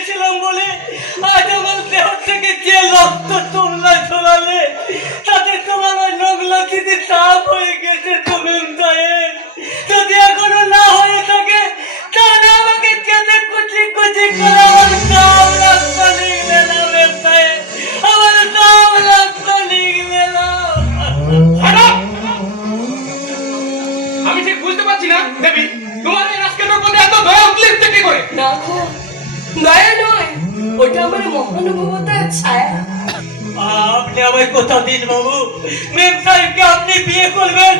দিয়েছিলাম বলে আজ আমার দেহ থেকে যে রক্ত তোমরা ঝোলালে তাতে তোমার ওই নগ্নতিতে সাপ হয়ে গেছে তুমি যদি এখনো না হয়ে থাকে তাহলে আমাকে কেটে কুচি কুচি করে আমার সব রক্ত নিগলে না বেরতায় আমার সব রক্ত নিগলে না। আমি ঠিক বুঝতে পারছি না দেবী, তোমার এই রাজকেন্দ্রের প্রতি এত দয়া উঠলে কি করে? দেখো, দয়া নয়, ওটা আমার মহানুভবতার ছায়া। আপনি আমায় কথা দিন বাবু, মেম সাহেবকে আপনি বিয়ে করবেন।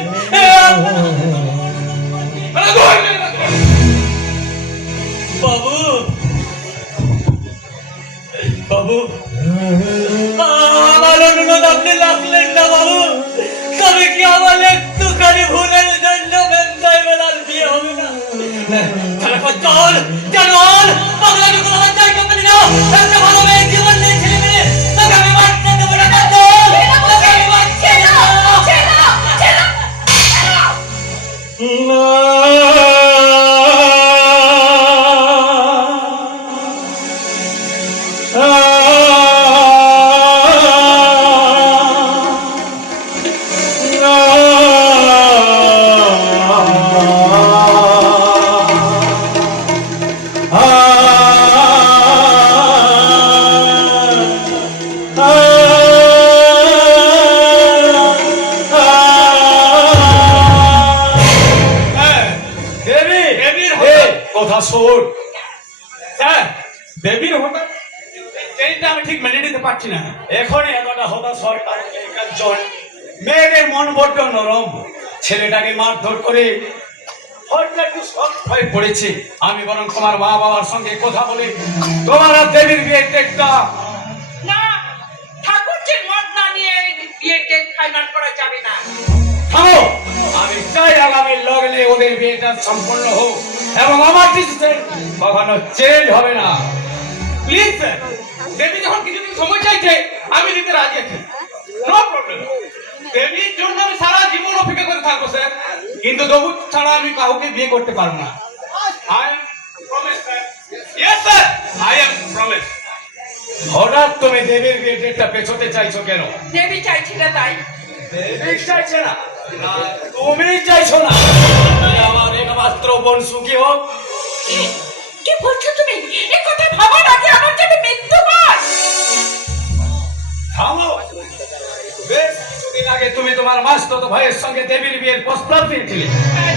বাবু বাবু আমার অনুরোধ আপনি রাখলেন না বাবু, তবে কি আমার একটুখানি ভুলের জন্য মেম সাহেবের আর বিয়ে হবে না? চল চল পাগলামি করে আমার চাই কোম্পানি নাও, একটা ভালো মেয়ে জীবন নিয়ে ছেলে মেয়ে তোকে আমি বাচ্চা দেবো না। চল তোকে আমি বাচ্চা দেবো দেবীর হঠাৎ এইটা আমি ঠিক মেনে নিতে পারছি না। এখনই এতটা হতাশ হওয়ার কারণ একজন মেয়েদের মন বড্ড নরম, ছেলেটাকে মারধর করে হয়তো একটু শক্ত হয়ে পড়েছে। আমি বরং তোমার মা বাবার সঙ্গে কথা বলে তোমার আর দেবীর বিয়ে একটা না, ঠাকুরজির মত না নিয়ে বিয়ের ডেট ফাইনাল করা যাবে না। থামো, আমি চাই আগামী লগ্নে ওদের বিয়েটা সম্পন্ন হোক এবং আমার ডিসিশন কখনো চেঞ্জ হবে না। প্লিজ স্যার, দেবী যখন কিছুদিন সময় চাইছে আমি দিতে রাজি আছি, নো প্রবলেম। দেবীর জন্য আমি সারা জীবন অপেক্ষা করে থাকবো স্যার, কিন্তু দেবী ছাড়া আমি কাউকে বিয়ে করতে পারবো না। I am promise sir. Yes sir, I am promise. হঠাৎ তুমি দেবীর বিয়ে ডেটটা পেছোতে চাইছো কেন? দেবী চাইছিল তাই। দেবী চাইছে না, না তুমি চাইছো না আমার একমাত্র বোন সুখী হোক? কি বলছো তুমি? এই কথা ভাবার আগে আমার কাছে মৃত্যু পাস। থামো, বেশ কিছুদিন আগে তুমি তোমার মাস্তুতো ভাইয়ের সঙ্গে দেবীর বিয়ের প্রস্তাব দিয়েছিলে। হ্যাঁ,